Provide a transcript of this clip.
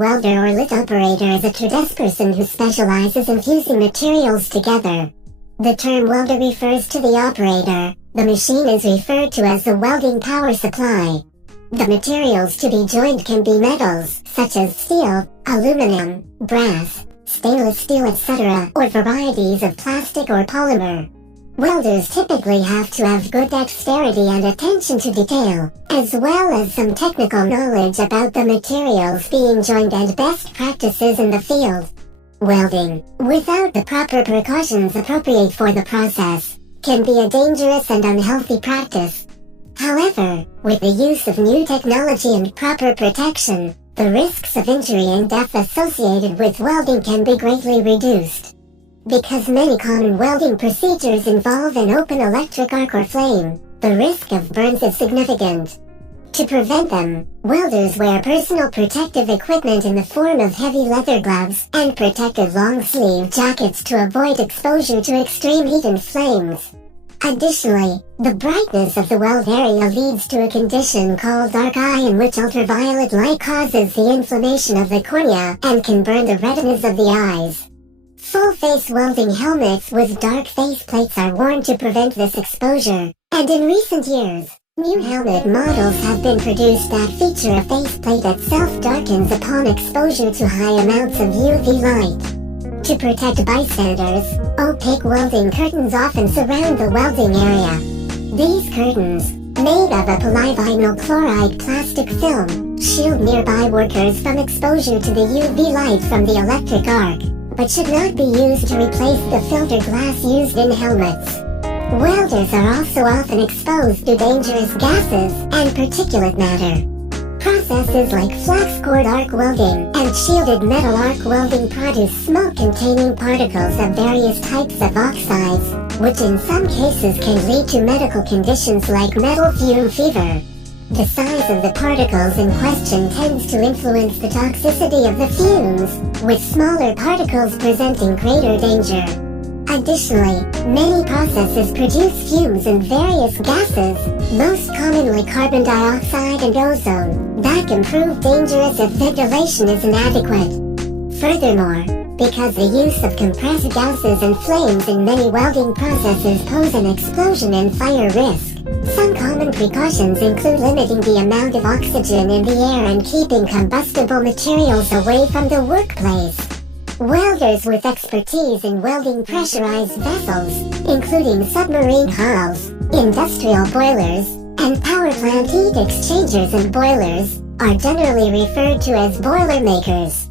welder or lit operator is a tradesperson who specializes in fusing materials together. The term welder refers to the operator. The machine is referred to as the welding power supply. The materials to be joined can be metals, such as steel, aluminum, brass, stainless steel, etc., or varieties of plastic or polymer. Welders typically have to have good dexterity and attention to detail, as well as some technical knowledge about the materials being joined and best practices in the field. Welding, without the proper precautions appropriate for the process, can be a dangerous and unhealthy practice. However, with the use of new technology and proper protection, the risks of injury and death associated with welding can be greatly reduced. Because many common welding procedures involve an open electric arc or flame, the risk of burns is significant. To prevent them, welders wear personal protective equipment in the form of heavy leather gloves and protective long-sleeve jackets to avoid exposure to extreme heat and flames. Additionally, the brightness of the weld area leads to a condition called dark eye, in which ultraviolet light causes the inflammation of the cornea and can burn the retinas of the eyes. Full-face welding helmets with dark face plates are worn to prevent this exposure, and in recent years, new helmet models have been produced that feature a faceplate that self-darkens upon exposure to high amounts of UV light. To protect bystanders, opaque welding curtains often surround the welding area. These curtains, made of a polyvinyl chloride plastic film, shield nearby workers from exposure to the UV light from the electric arc, but should not be used to replace the filter glass used in helmets. Welders are also often exposed to dangerous gases and particulate matter. Processes like flax cord arc welding and shielded metal arc welding produce smoke-containing particles of various types of oxides, which in some cases can lead to medical conditions like metal fume fever. The size of the particles in question tends to influence the toxicity of the fumes, with smaller particles presenting greater danger. Additionally, many processes produce fumes in various gases, most commonly carbon dioxide and ozone, that can prove dangerous if ventilation is inadequate. Furthermore, because the use of compressed gases and flames in many welding processes pose an explosion and fire risk, some common precautions include limiting the amount of oxygen in the air and keeping combustible materials away from the workplace. Welders with expertise in welding pressurized vessels, including submarine hulls, industrial boilers, and power plant heat exchangers and boilers, are generally referred to as boilermakers.